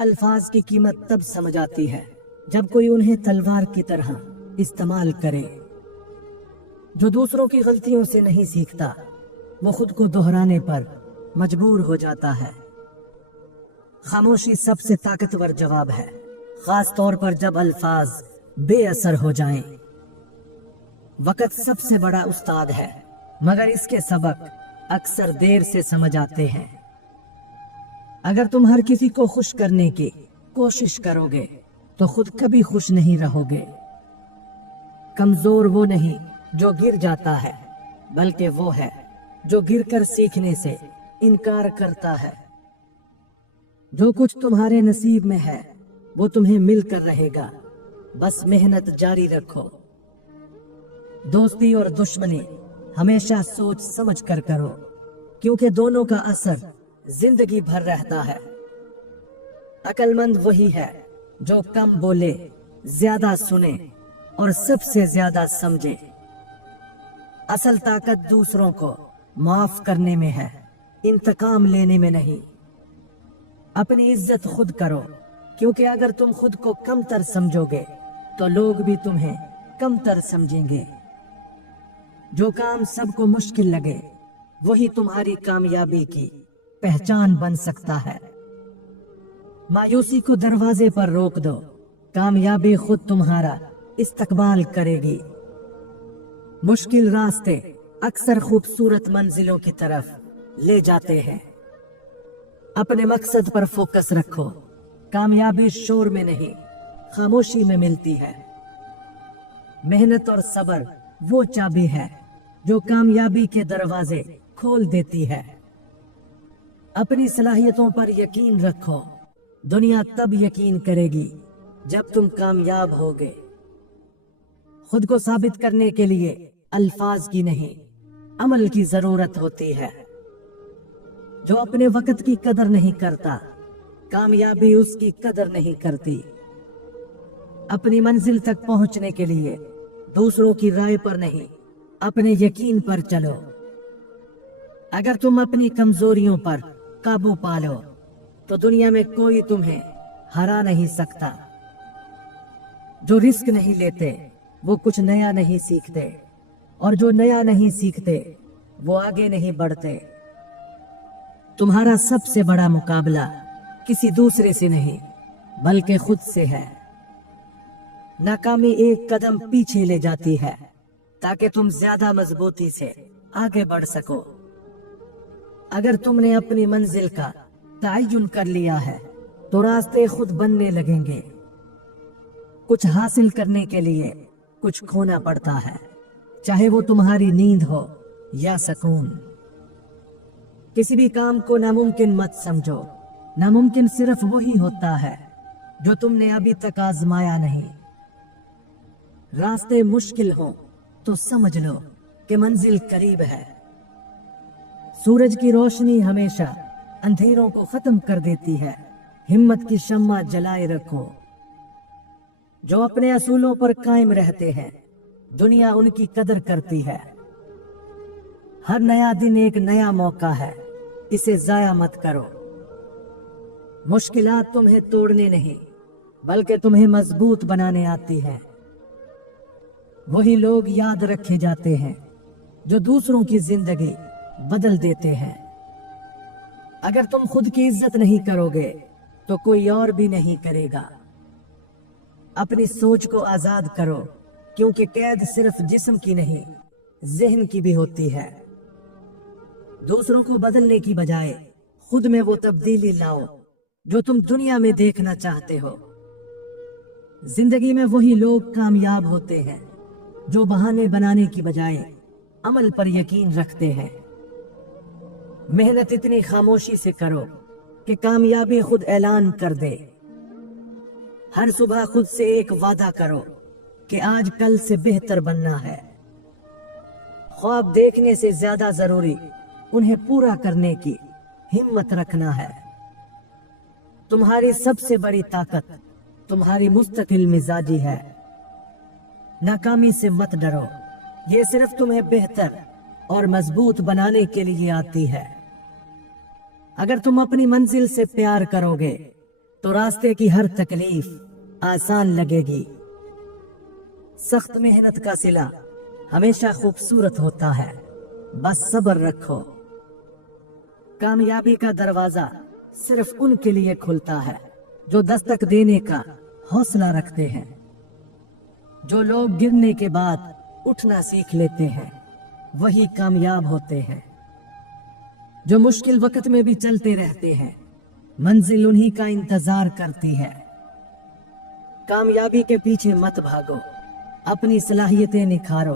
الفاظ کی قیمت تب سمجھ آتی ہے جب کوئی انہیں تلوار کی طرح استعمال کرے۔ جو دوسروں کی غلطیوں سے نہیں سیکھتا وہ خود کو دہرانے پر مجبور ہو جاتا ہے۔ خاموشی سب سے طاقتور جواب ہے، خاص طور پر جب الفاظ بے اثر ہو جائیں۔ وقت سب سے بڑا استاد ہے، مگر اس کے سبق اکثر دیر سے سمجھ آتے ہیں۔ اگر تم ہر کسی کو خوش کرنے کی کوشش کرو گے تو خود کبھی خوش نہیں رہو گے۔ کمزور وہ نہیں جو گر جاتا ہے، بلکہ وہ ہے جو گر کر سیکھنے سے انکار کرتا ہے۔ جو کچھ تمہارے نصیب میں ہے وہ تمہیں مل کر رہے گا، بس محنت جاری رکھو۔ دوستی اور دشمنی ہمیشہ سوچ سمجھ کر کرو، کیونکہ دونوں کا اثر زندگی بھر رہتا ہے۔ عقل مند وہی ہے جو کم بولے، زیادہ سنے اور سب سے زیادہ سمجھے۔ اصل طاقت دوسروں کو معاف کرنے میں ہے، انتقام لینے میں نہیں۔ اپنی عزت خود کرو، کیونکہ اگر تم خود کو کم تر سمجھو گے تو لوگ بھی تمہیں کم تر سمجھیں گے۔ جو کام سب کو مشکل لگے وہی تمہاری کامیابی کی پہچان بن سکتا ہے۔ مایوسی کو دروازے پر روک دو، کامیابی خود تمہارا استقبال کرے گی۔ مشکل راستے اکثر خوبصورت منزلوں کی طرف لے جاتے ہیں۔ اپنے مقصد پر فوکس رکھو، کامیابی شور میں نہیں، خاموشی میں ملتی ہے۔ محنت اور صبر وہ چابی ہے جو کامیابی کے دروازے کھول دیتی ہے۔ اپنی صلاحیتوں پر یقین رکھو، دنیا تب یقین کرے گی جب تم کامیاب ہوگے۔ خود کو ثابت کرنے کے لیے الفاظ کی نہیں، عمل کی ضرورت ہوتی ہے۔ جو اپنے وقت کی قدر نہیں کرتا، کامیابی اس کی قدر نہیں کرتی۔ اپنی منزل تک پہنچنے کے لیے دوسروں کی رائے پر نہیں، اپنے یقین پر چلو۔ اگر تم اپنی کمزوریوں پر قابو پالو تو دنیا میں کوئی تمہیں ہرا نہیں سکتا۔ جو رسک نہیں لیتے وہ کچھ نیا نہیں سیکھتے، اور جو نیا نہیں سیکھتے وہ آگے نہیں بڑھتے۔ تمہارا سب سے بڑا مقابلہ کسی دوسرے سے نہیں بلکہ خود سے ہے۔ ناکامی ایک قدم پیچھے لے جاتی ہے تاکہ تم زیادہ مضبوطی سے آگے بڑھ سکو۔ اگر تم نے اپنی منزل کا تعین کر لیا ہے تو راستے خود بننے لگیں گے۔ کچھ حاصل کرنے کے لیے کچھ کھونا پڑتا ہے، چاہے وہ تمہاری نیند ہو یا سکون۔ کسی بھی کام کو ناممکن مت سمجھو، ناممکن صرف وہی ہوتا ہے جو تم نے ابھی تک آزمایا نہیں۔ راستے مشکل ہوں تو سمجھ لو کہ منزل قریب ہے۔ سورج کی روشنی ہمیشہ اندھیروں کو ختم کر دیتی ہے، ہمت کی شمع جلائے رکھو۔ جو اپنے اصولوں پر قائم رہتے ہیں دنیا ان کی قدر کرتی ہے۔ ہر نیا دن ایک نیا موقع ہے، اسے ضائع مت کرو۔ مشکلات تمہیں توڑنے نہیں بلکہ تمہیں مضبوط بنانے آتی ہے۔ وہی لوگ یاد رکھے جاتے ہیں جو دوسروں کی زندگی بدل دیتے ہیں۔ اگر تم خود کی عزت نہیں کرو گے تو کوئی اور بھی نہیں کرے گا۔ اپنی سوچ کو آزاد کرو، کیونکہ قید صرف جسم کی نہیں ذہن کی بھی ہوتی ہے۔ دوسروں کو بدلنے کی بجائے خود میں وہ تبدیلی لاؤ جو تم دنیا میں دیکھنا چاہتے ہو۔ زندگی میں وہی لوگ کامیاب ہوتے ہیں جو بہانے بنانے کی بجائے عمل پر یقین رکھتے ہیں۔ محنت اتنی خاموشی سے کرو کہ کامیابی خود اعلان کر دے۔ ہر صبح خود سے ایک وعدہ کرو کہ آج کل سے بہتر بننا ہے۔ خواب دیکھنے سے زیادہ ضروری انہیں پورا کرنے کی ہمت رکھنا ہے۔ تمہاری سب سے بڑی طاقت تمہاری مستقل مزاجی ہے۔ ناکامی سے مت ڈرو، یہ صرف تمہیں بہتر اور مضبوط بنانے کے لیے آتی ہے۔ اگر تم اپنی منزل سے پیار کرو گے तो रास्ते की हर तकलीफ आसान लगेगी। सख्त मेहनत का सिला हमेशा खूबसूरत होता है, बस सब्र रखो। कामयाबी का दरवाजा सिर्फ उनके लिए खुलता है जो दस्तक देने का हौसला रखते हैं। जो लोग गिरने के बाद उठना सीख लेते हैं वही कामयाब होते हैं। जो मुश्किल वक्त में भी चलते रहते हैं मंजिल उन्हीं का इंतजार करती है। कामयाबी के पीछे मत भागो, अपनी सलाहियतें निखारो,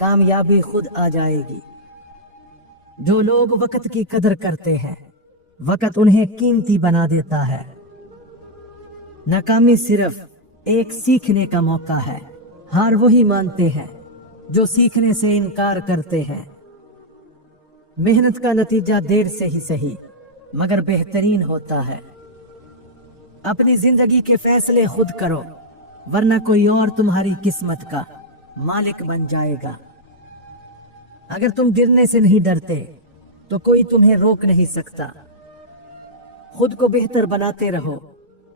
कामयाबी खुद आ जाएगी। जो लोग वक्त की कदर करते हैं वक्त उन्हें कीमती बना देता है। नाकामी सिर्फ एक सीखने का मौका है। हार वही मानते हैं जो सीखने से इनकार करते हैं। मेहनत का नतीजा देर से ही सही मगर बेहतरीन होता है। अपनी जिंदगी के फैसले खुद करो वरना कोई और तुम्हारी किस्मत का मालिक बन जाएगा। अगर तुम गिरने से नहीं डरते तो कोई तुम्हें रोक नहीं सकता। खुद को बेहतर बनाते रहो,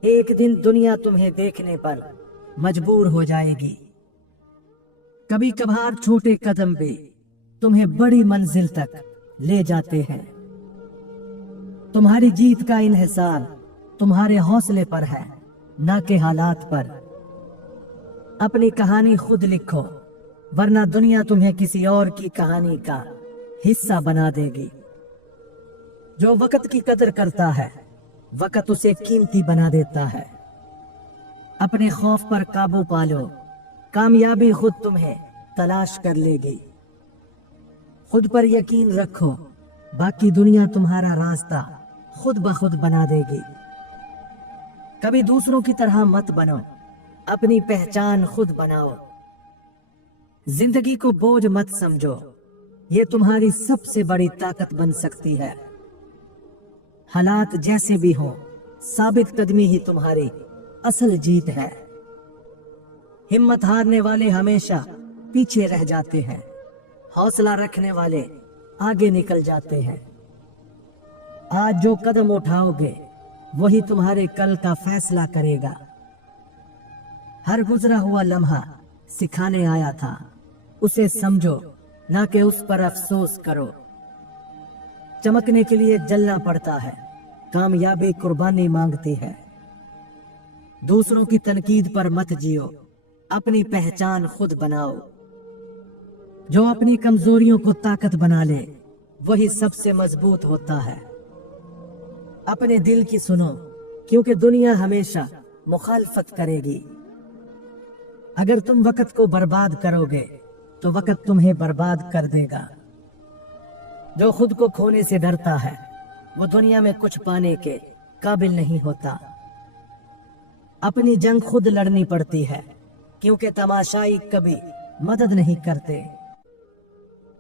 एक दिन दुनिया तुम्हें देखने पर मजबूर हो जाएगी। कभी कभार छोटे कदम भी तुम्हें बड़ी मंजिल तक ले जाते हैं। तुम्हारी जीत का इन्हिसार तुम्हारे हौसले पर है, ना कि हालात पर। अपनी कहानी खुद लिखो वरना दुनिया तुम्हें किसी और की कहानी का हिस्सा बना देगी। जो वक्त की कदर करता है वक्त उसे कीमती बना देता है। अपने खौफ पर काबू पालो, कामयाबी खुद तुम्हें तलाश कर लेगी। खुद पर यकीन रखो, बाकी दुनिया तुम्हारा रास्ता खुद ब खुद बना देगी। कभी दूसरों की तरह मत बनो, अपनी पहचान खुद बनाओ। जिंदगी को बोझ मत समझो, ये तुम्हारी सबसे बड़ी ताकत बन सकती है। हालात जैसे भी हो, साबित कदमी ही तुम्हारी असल जीत है। हिम्मत हारने वाले हमेशा पीछे रह जाते हैं, हौसला रखने वाले आगे निकल जाते हैं। आज जो कदम उठाओगे वही तुम्हारे कल का फैसला करेगा। हर गुजरा हुआ लम्हा सिखाने आया था, उसे समझो ना कि उस पर अफसोस करो। चमकने के लिए जलना पड़ता है, कामयाबी कुर्बानी मांगती है। दूसरों की तनकीद पर मत जियो, अपनी पहचान खुद बनाओ। जो अपनी कमजोरियों को ताकत बना ले वही सबसे मजबूत होता है। अपने दिल की सुनो, क्योंकि दुनिया हमेशा मुखालफत करेगी। अगर तुम वक्त को बर्बाद करोगे तो वक्त तुम्हें बर्बाद कर देगा। जो खुद को खोने से डरता है वो दुनिया में कुछ पाने के काबिल नहीं होता। अपनी जंग खुद लड़नी पड़ती है, क्योंकि तमाशाई कभी मदद नहीं करते।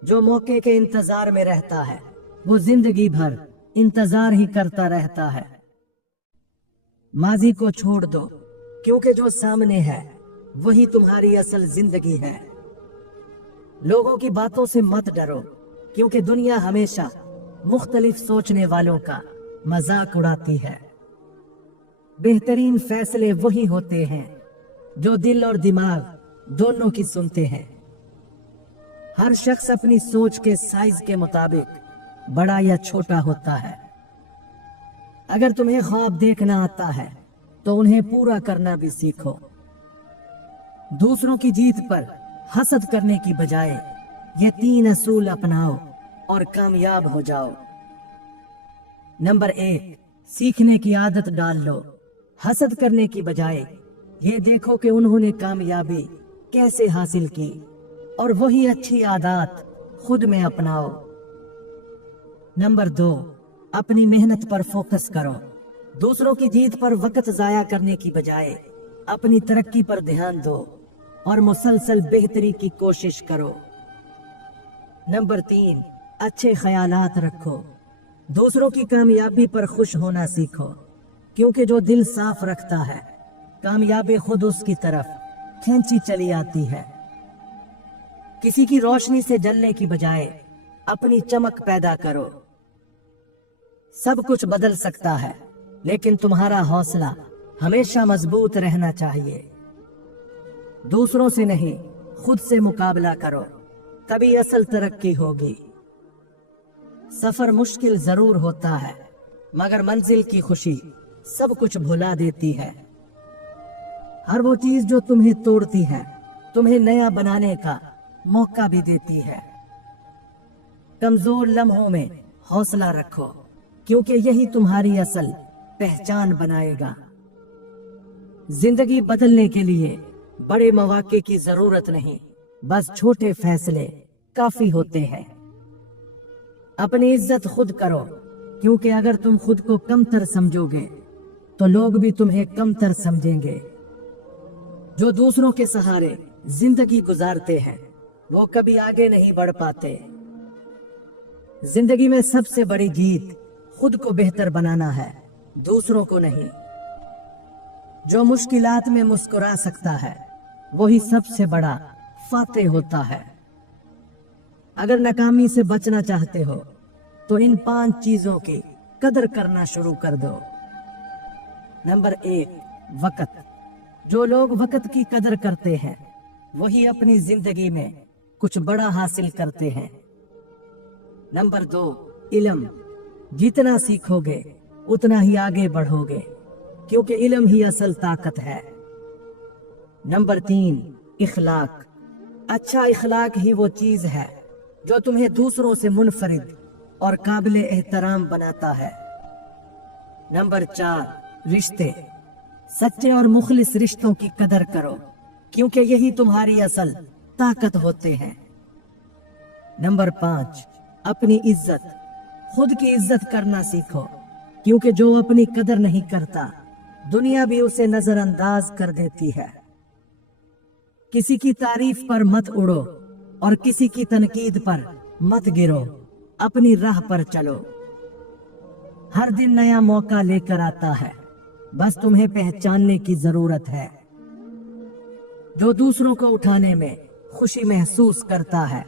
जो मौके के इंतजार में रहता है वो जिंदगी भर इंतजार ही करता रहता है। माजी को छोड़ दो, क्योंकि जो सामने है वही तुम्हारी असल जिंदगी है। लोगों की बातों से मत डरो, क्योंकि दुनिया हमेशा मुख्तलिफ सोचने वालों का मजाक उड़ाती है। बेहतरीन फैसले वही होते हैं जो दिल और दिमाग दोनों की सुनते हैं। हर शख्स अपनी सोच के साइज के मुताबिक बड़ा या छोटा होता है। अगर तुम्हें ख्वाब देखना आता है तो उन्हें पूरा करना भी सीखो। दूसरों की जीत पर हसद करने की बजाय ये 3 असूल अपनाओ और कामयाब हो जाओ। नंबर 1, सीखने की आदत डाल लो। हसद करने की बजाय ये देखो कि उन्होंने कामयाबी कैसे हासिल की और वही अच्छी आदत खुद में अपनाओ। नंबर 2, अपनी मेहनत पर फोकस करो। दूसरों की जीत पर वक्त जाया करने की बजाय अपनी तरक्की पर ध्यान दो और मुसलसल बेहतरी की कोशिश करो। नंबर 3, अच्छे ख्यालात रखो। दूसरों की कामयाबी पर खुश होना सीखो, क्योंकि जो दिल साफ रखता है कामयाबी खुद उसकी तरफ खींची चली आती है। किसी की रोशनी से जलने की बजाय अपनी चमक पैदा करो। सब कुछ बदल सकता है लेकिन तुम्हारा हौसला हमेशा मजबूत रहना चाहिए। दूसरों से नहीं, खुद से मुकाबला करो, तभी असल तरक्की होगी। सफर मुश्किल जरूर होता है, मगर मंजिल की खुशी सब कुछ भुला देती है। हर वो चीज जो तुम्हें तोड़ती है, तुम्हें नया बनाने का मौका भी देती है। कमजोर लम्हों में हौसला रखो, क्योंकि यही तुम्हारी असल पहचान बनाएगा। जिंदगी बदलने के लिए बड़े मौके की जरूरत नहीं, बस छोटे फैसले काफी होते हैं। अपनी इज्जत खुद करो, क्योंकि अगर तुम खुद को कमतर समझोगे तो लोग भी तुम्हें कमतर समझेंगे। जो दूसरों के सहारे जिंदगी गुजारते हैं वो कभी आगे नहीं बढ़ पाते। जिंदगी में सबसे बड़ी जीत खुद को बेहतर बनाना है, दूसरों को नहीं। जो मुश्किलात में मुस्कुरा सकता है वही सबसे बड़ा फातेह होता है। अगर नाकामी से बचना चाहते हो तो इन 5 चीजों की कदर करना शुरू कर दो। नंबर 1, वक्त। जो लोग वक्त की कदर करते हैं वही अपनी जिंदगी में कुछ बड़ा हासिल करते हैं। नंबर 2, इल्म। जितना सीखोगे उतना ही आगे बढ़ोगे, क्योंकि इल्म ही असल ताकत है। नंबर 3, इखलाक। अच्छा इखलाक ही वो चीज है जो तुम्हें दूसरों से मुनफरिद और काबिल एहतराम बनाता है। नंबर 4, रिश्ते। सच्चे और मुखलिस रिश्तों की कदर करो, क्योंकि यही तुम्हारी असल ताकत होते हैं। नंबर 5, अपनी इज्जत। खुद की इज्जत करना सीखो, क्योंकि जो अपनी कदर नहीं करता दुनिया भी उसे नजरअंदाज कर देती है। किसी की तारीफ पर मत उड़ो और किसी की तनकीद पर मत गिरो, अपनी राह पर चलो। हर दिन नया मौका लेकर आता है, बस तुम्हें पहचानने की जरूरत है। जो दूसरों को उठाने में खुशी महसूस करता है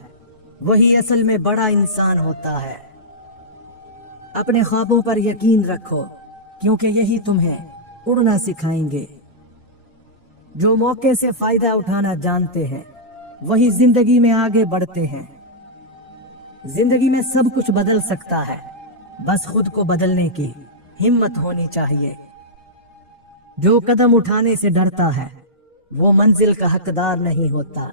वही असल में बड़ा इंसान होता है। अपने ख्वाबों पर यकीन रखो, क्योंकि यही तुम्हें उड़ना सिखाएंगे। जो मौके से फायदा उठाना जानते हैं वही जिंदगी में आगे बढ़ते हैं। जिंदगी में सब कुछ बदल सकता है, बस खुद को बदलने की हिम्मत होनी चाहिए। जो कदम उठाने से डरता है वो मंजिल का हकदार नहीं होता।